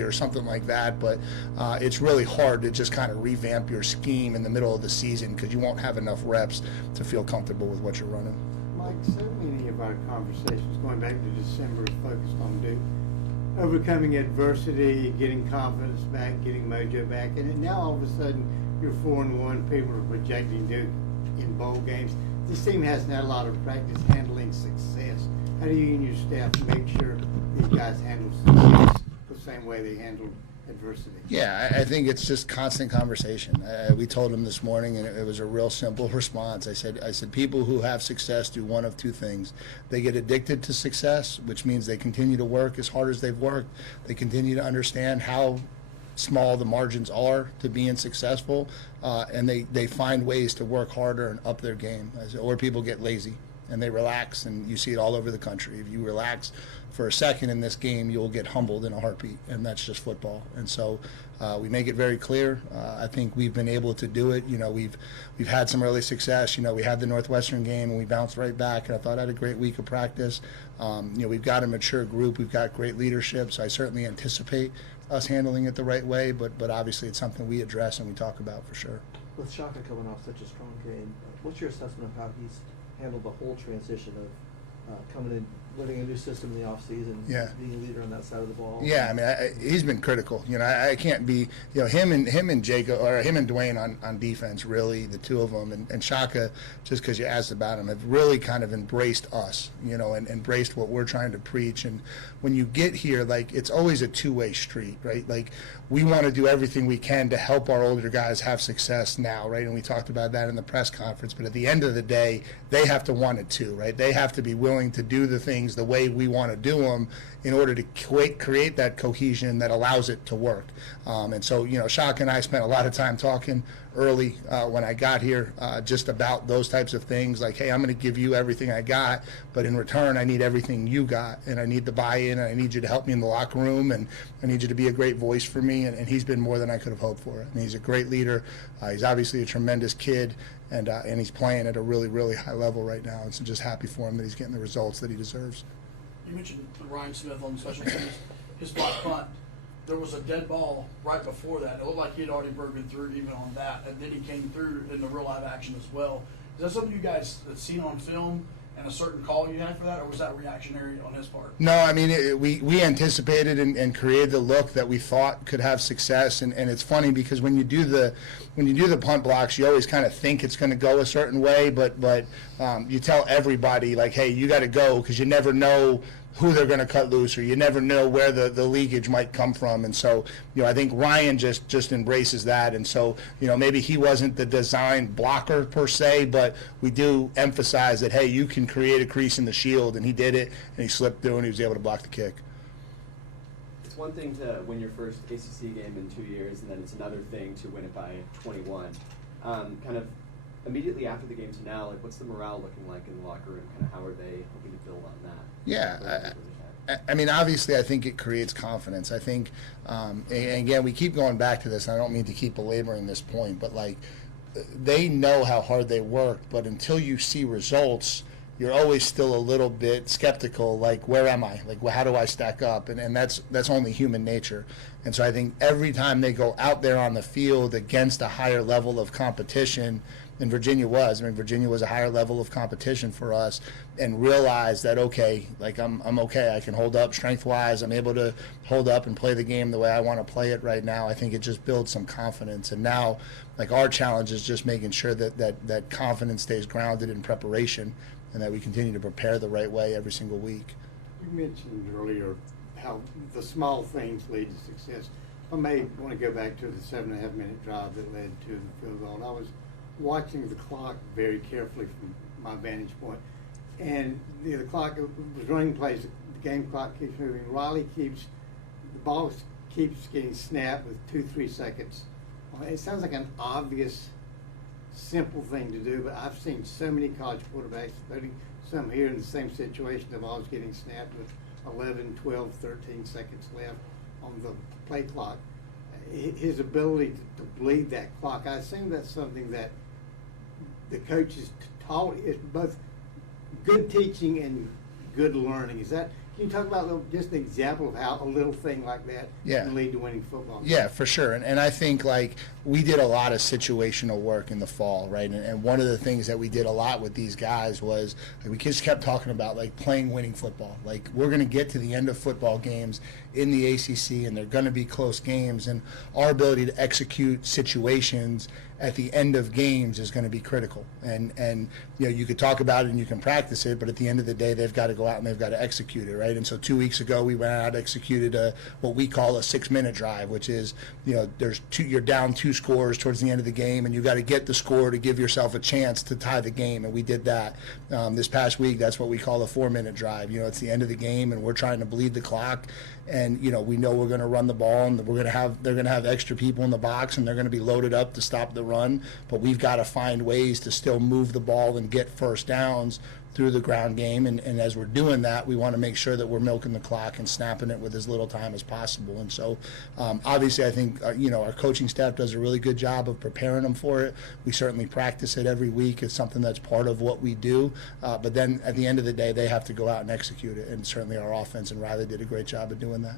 or something like that, but it's really hard to just kind of revamp your scheme in the middle of the season because you won't have enough reps to feel comfortable with what you're running. Mike, so many of our conversations going back to December is focused on Duke overcoming adversity, getting confidence back, getting mojo back, and now all of a sudden you're 4-1. People are projecting Duke in bowl games. This team hasn't had a lot of practice handling success. How do you and your staff make sure these guys handle success the same way they handled adversity? Yeah, I think it's just constant conversation. We told them this morning, and it was a real simple response. I said, people who have success do one of two things. They get addicted to success, which means they continue to work as hard as they've worked. They continue to understand how small the margins are to being successful, and they find ways to work harder and up their game. Or people get lazy and they relax, and you see it all over the country. If you relax for a second in this game, you'll get humbled in a heartbeat, and that's just football. And so we make it very clear. I think we've been able to do it. You know, we've had some early success. You know, we had the Northwestern game, and we bounced right back, and I thought I had a great week of practice. You know, we've got a mature group. We've got great leadership, so I certainly anticipate us handling it the right way, but obviously it's something we address and we talk about for sure. With Shaka coming off such a strong game, what's your assessment of how he's handled the whole transition of coming in, learning a new system in the offseason, being a leader on that side of the ball? Yeah, I mean, he's been critical. You know, I can't be, you know, him and Jacob, or him and Dwayne on defense, really, the two of them, and Shaka, just because you asked about him, have really kind of embraced us, you know, and embraced what we're trying to preach. And when you get here, like, it's always a two-way street, right? Like, we want to do everything we can to help our older guys have success now, right? And we talked about that in the press conference. But at the end of the day, they have to want it too, right? They have to be willing to do the things the way we want to do them in order to create that cohesion that allows it to work. And so, you know, Shaka and I spent a lot of time talking early when I got here just about those types of things, like, hey, I'm going to give you everything I got, but in return I need everything you got, and I need the buy-in, and I need you to help me in the locker room, and I need you to be a great voice for me, and he's been more than I could have hoped for. I mean, he's a great leader. He's obviously a tremendous kid, and he's playing at a really, really high level right now, and so just happy for him that he's getting the results that he deserves. You mentioned Ryan Smith on special teams, his block punt. There was a dead ball right before that. It looked like he had already broken through even on that, and then he came through in the real live action as well. Is that something you guys have seen on film and a certain call you had for that, or was that reactionary on his part? No, I mean, we anticipated and created the look that we thought could have success, and it's funny because when you do the punt blocks, you always kind of think it's going to go a certain way, but you tell everybody, like, hey, you got to go, because you never know who they're going to cut loose, or you never know where the leakage might come from. And so, you know, I think Ryan just embraces that. And so, you know, maybe he wasn't the design blocker per se, but we do emphasize that, hey, you can create a crease in the shield, and he did it, and he slipped through, and he was able to block the kick. It's one thing to win your first ACC game in 2 years, and then it's another thing to win it by 21. Kind of immediately after the game to now, like, what's the morale looking like in the locker room? Kind of how are they hoping to build on that? Yeah, I mean, obviously, I think it creates confidence. I think, and again, we keep going back to this, and I don't mean to keep belaboring this point, but, like, they know how hard they worked, but until you see results, you're always still a little bit skeptical, like, where am I? Like, how do I stack up? And that's only human nature. And so I think every time they go out there on the field against a higher level of competition, and Virginia was a higher level of competition for us, and realize that, okay, like, I'm okay, I can hold up strength-wise, I'm able to hold up and play the game the way I want to play it right now. I think it just builds some confidence. And now, like, our challenge is just making sure that confidence stays grounded in preparation, and that we continue to prepare the right way every single week. You mentioned earlier how the small things lead to success. I may want to go back to the 7.5-minute drive that led to the field goal. I was watching the clock very carefully from my vantage point, and the clock was running plays. The game clock keeps moving. The ball keeps getting snapped with 2-3 seconds. Well, it sounds like an obvious, simple thing to do, but I've seen so many college quarterbacks, including some here in the same situation, the ball's getting snapped with 11, 12, 13 seconds left on the play clock. His ability to bleed that clock, I assume that's something that the coaches taught. It's both good teaching and good learning. Is that Can you talk about just an example of how a little thing like that can lead to winning football games? Yeah, for sure. And I think, like, we did a lot of situational work in the fall, right? And one of the things that we did a lot with these guys was, like, we just kept talking about, like, playing winning football. Like, we're going to get to the end of football games in the ACC, and they're going to be close games. And our ability to execute situations at the end of games is going to be critical. And you know, you could talk about it and you can practice it, but at the end of the day, they've got to go out and they've got to execute it, right? And so 2 weeks ago, we went out and executed what we call a 6-minute drive, which is, you know, you're down 2 scores towards the end of the game, and you got to get the score to give yourself a chance to tie the game, and we did that. This past week, that's what we call a 4-minute drive. You know, it's the end of the game, and we're trying to bleed the clock. And, you know, we know we're going to run the ball, and they're going to have extra people in the box, and they're going to be loaded up to stop the run. But we've got to find ways to still move the ball and get first downs through the ground game. And as we're doing that, we want to make sure that we're milking the clock and snapping it with as little time as possible. And so, obviously, I think, you know, our coaching staff does a really good job of preparing them for it. We certainly practice it every week. It's something that's part of what we do. But then at the end of the day, they have to go out and execute it. And certainly our offense and Riley did a great job of doing that.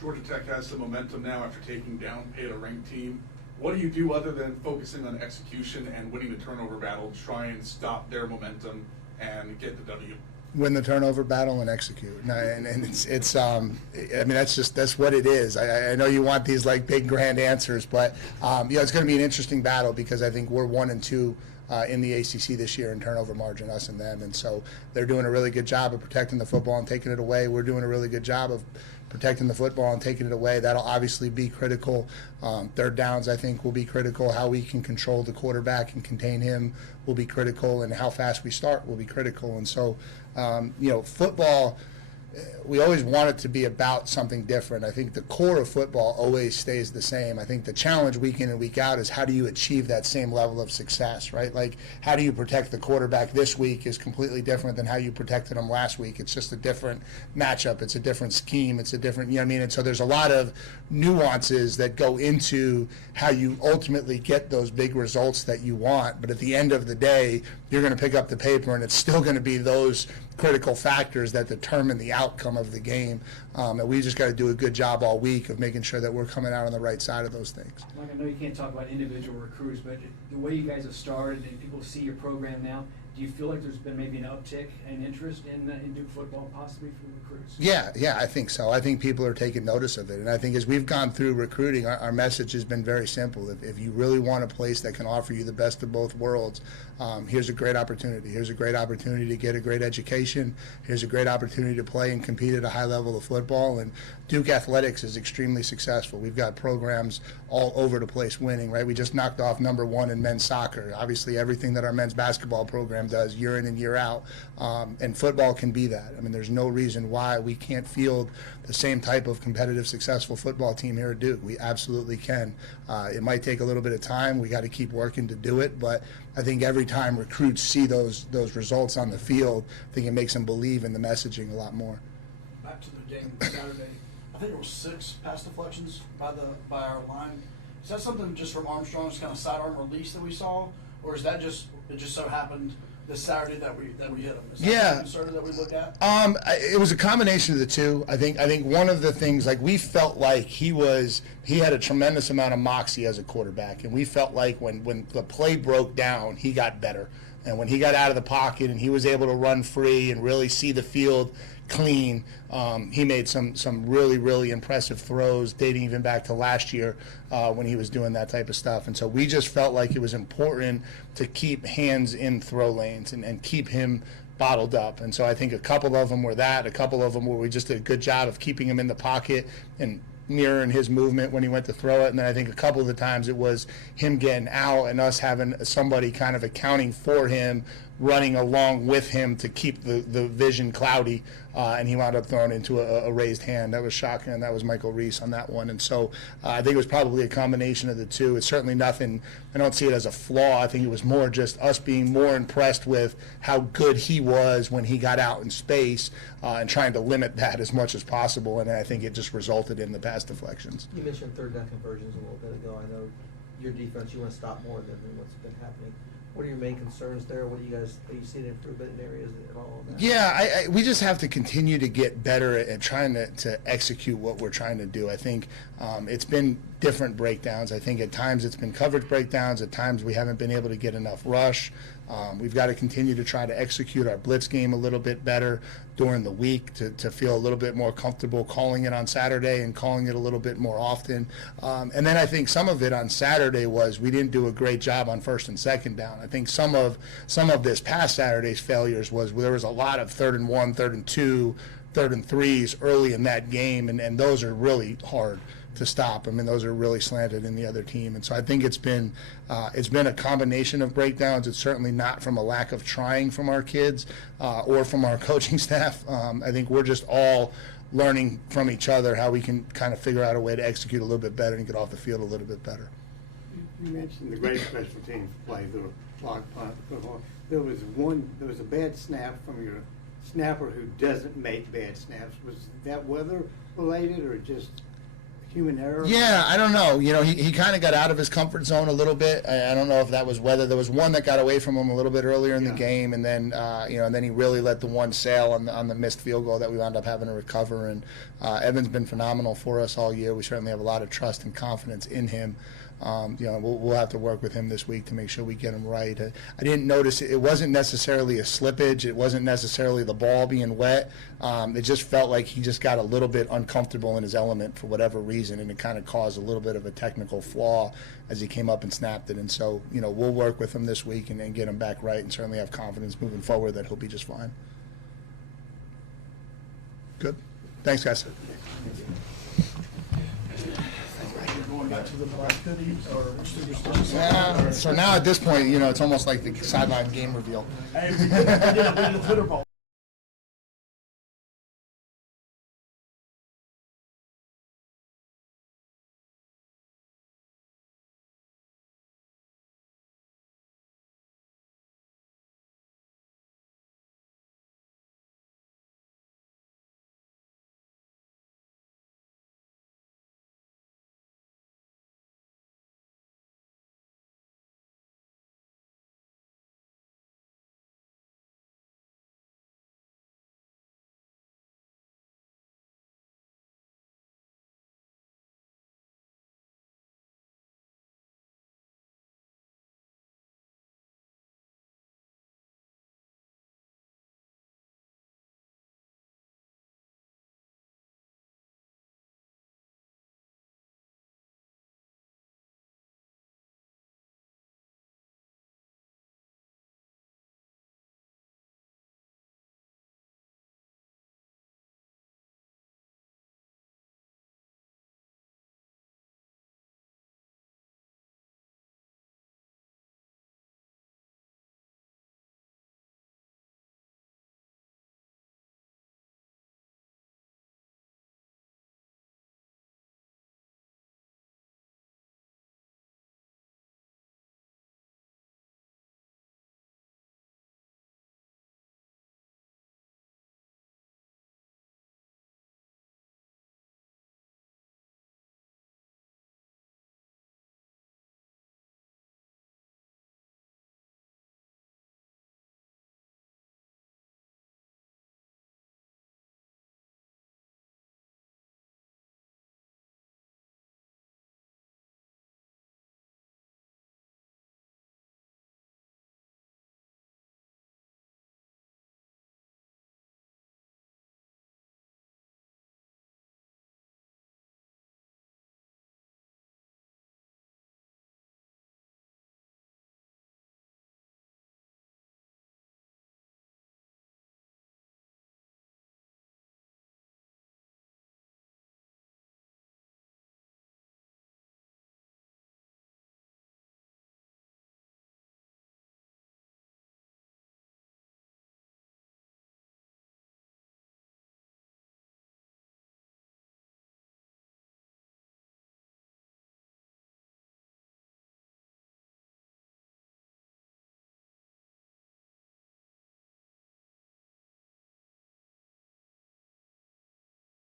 Georgia Tech has some momentum now after taking down a ranked team. What do you do other than focusing on execution and winning the turnover battle to try and stop their momentum and get the W? Win the turnover battle and execute. No, and it's I mean, that's what it is. I know you want these, like, big grand answers, but you know, it's going to be an interesting battle because I think we're 1 and 2 in the ACC this year in turnover margin, us and them, and so they're doing a really good job of protecting the football and taking it away. We're doing a really good job of protecting the football and taking it away. That'll obviously be critical. Third downs, I think, will be critical. How we can control the quarterback and contain him will be critical, and how fast we start will be critical. And so, you know, football, we always want it to be about something different. I think the core of football always stays the same. I think the challenge week in and week out is how do you achieve that same level of success, right? Like, how do you protect the quarterback this week is completely different than how you protected him last week. It's just a different matchup. It's a different scheme. It's a different, you know what I mean? And so there's a lot of nuances that go into how you ultimately get those big results that you want. But at the end of the day, you're going to pick up the paper, and it's still going to be those critical factors that determine the outcome of the game. And we just got to do a good job all week of making sure that we're coming out on the right side of those things. Mike, I know you can't talk about individual recruits, but the way you guys have started and people see your program now, do you feel like there's been maybe an uptick in interest in Duke football, possibly from recruits? Yeah, I think so. I think people are taking notice of it. And I think as we've gone through recruiting, our message has been very simple. If you really want a place that can offer you the best of both worlds, here's a great opportunity. Here's a great opportunity to get a great education. Here's a great opportunity to play and compete at a high level of football. And Duke athletics is extremely successful. We've got programs all over the place winning, right? We just knocked off #1 in men's soccer. Obviously, everything that our men's basketball program does year in and year out. And football can be that. I mean, there's no reason why we can't field the same type of competitive, successful football team here at Duke. We absolutely can. It might take a little bit of time. We got to keep working to do it. But I think every time recruits see those results on the field, I think it makes them believe in the messaging a lot more. Back to the game Saturday. I think there were 6 pass deflections by our line. Is that something just from Armstrong's kind of sidearm release that we saw, or is that just it just so happened this Saturday that we hit him? Is that the concern that we look at? It was a combination of the two. I think one of the things, like, we felt like he had a tremendous amount of moxie as a quarterback, and we felt like when the play broke down, he got better. And when he got out of the pocket and he was able to run free and really see the field clean, he made some really, really impressive throws dating even back to last year when he was doing that type of stuff. And so we just felt like it was important to keep hands in throw lanes and keep him bottled up. And so I think a couple of them were that. A couple of them where we just did a good job of keeping him in the pocket and mirroring his movement when he went to throw it. And then I think a couple of the times it was him getting out and us having somebody kind of accounting for him, running along with him to keep the vision cloudy, and he wound up throwing into a raised hand. That was shocking, and that was Michael Reese on that one. And so I think it was probably a combination of the two. It's certainly nothing, I don't see it as a flaw. I think it was more just us being more impressed with how good he was when he got out in space, and trying to limit that as much as possible, and I think it just resulted in the pass deflections. You mentioned third down conversions a little bit ago. I know your defense, you want to stop more than what's been happening. What are your main concerns there? Are you seeing improvement in areas at all? Yeah, we just have to continue to get better at trying to execute what we're trying to do. I think it's been different breakdowns. I think at times it's been coverage breakdowns. At times we haven't been able to get enough rush. We've got to continue to try to execute our blitz game a little bit better during the week to feel a little bit more comfortable calling it on Saturday and calling it a little bit more often. And then I think some of it on Saturday was we didn't do a great job on first and second down. I think some of this past Saturday's failures was there was a lot of 3rd and 1, 3rd and 2, 3rd and 3s early in that game, and those are really hard to stop. I mean, those are really slanted in the other team, and so I think it's been a combination of breakdowns. It's certainly not from a lack of trying from our kids or from our coaching staff. I think we're just all learning from each other how we can kind of figure out a way to execute a little bit better and get off the field a little bit better. You mentioned the great special teams play, the block punt. There was a bad snap from your snapper who doesn't make bad snaps. Was that weather related or just human error? Yeah, I don't know. You know, he kind of got out of his comfort zone a little bit. I don't know if that was weather. There was one that got away from him a little bit earlier in the game, and then and then he really let the one sail on the missed field goal that we wound up having to recover. And Evan's been phenomenal for us all year. We certainly have a lot of trust and confidence in him. We'll have to work with him this week to make sure we get him right. I didn't notice it wasn't necessarily a slippage. It wasn't necessarily the ball being wet. It just felt like he just got a little bit uncomfortable in his element for whatever reason, and it kind of caused a little bit of a technical flaw as he came up and snapped it. And so, we'll work with him this week and get him back right, and certainly have confidence moving forward that he'll be just fine. Good. Thanks, guys. Going back to the black hoodies or superstitions? Yeah, so now at this point, it's almost like the sideline game reveal. Hey, we did a Twitter poll.